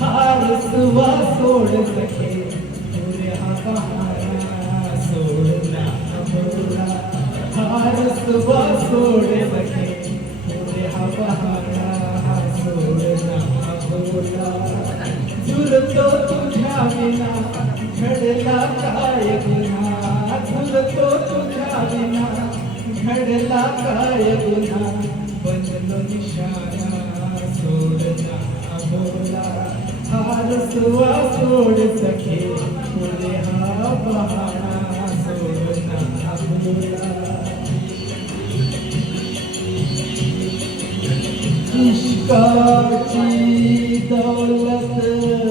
हारसुवा सोड सके पुरे हा बहारा सोडना बोला हारसुवा सोड सके पुरे हा बहारा सोडना बोला झुलतो तुझ्या विना घडला काय गुन्हा झुलतो तुझ्या विना घडला काय गुन्हा बनलो निशाणा सोडना बोला हारसुवा सोड सके पुरे हा बहारा सोडना बोला इश्काची दौलत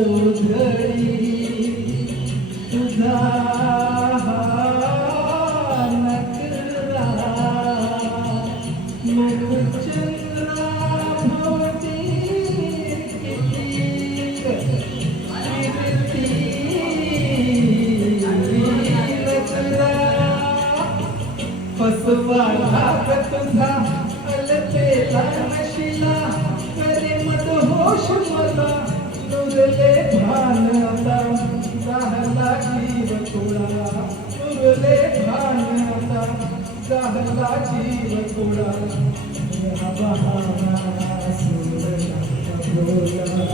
उधळी तुझा नकरा मुखचंद्रा भोवती फसवा लाग तुझा अलतेला नशिला करे मदहोश मला नुरले भान आता जाहला जीव तुळा नुरले भान आता जाहला जीव तुळा हा बहारा सोडना बोला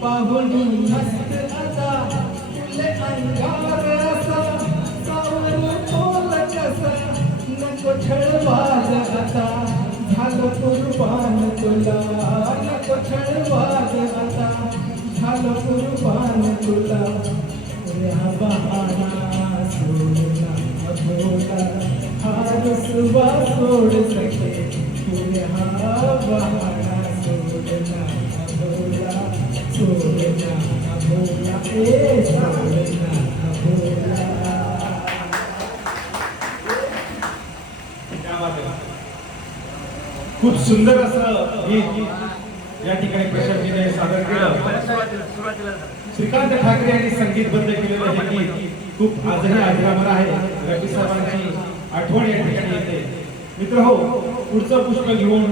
पाहुणी मस्त आता फुले अंगार असा सावर तोल कसा नको छळवाद आता झालं कुर्बान तुला नको छळवाद आता झालं कुर्बान तुला हा बहारा सोडना बोला हारसुवा सोड सके पुरे हा बहारा सोडना बोला सोडना बोला सोडना बोला खूप सुंदर असं गीत या ठिकाणी प्रशांतीने सादर केलं. श्रीकांत ठाकरे यांनी संगीतबद्ध केलेलं हे गीत खूप आजही अजरामर आहे. रफी साहेबांची आठवण या ठिकाणी येते. मित्र हो, पुढचं पुष्प घेऊन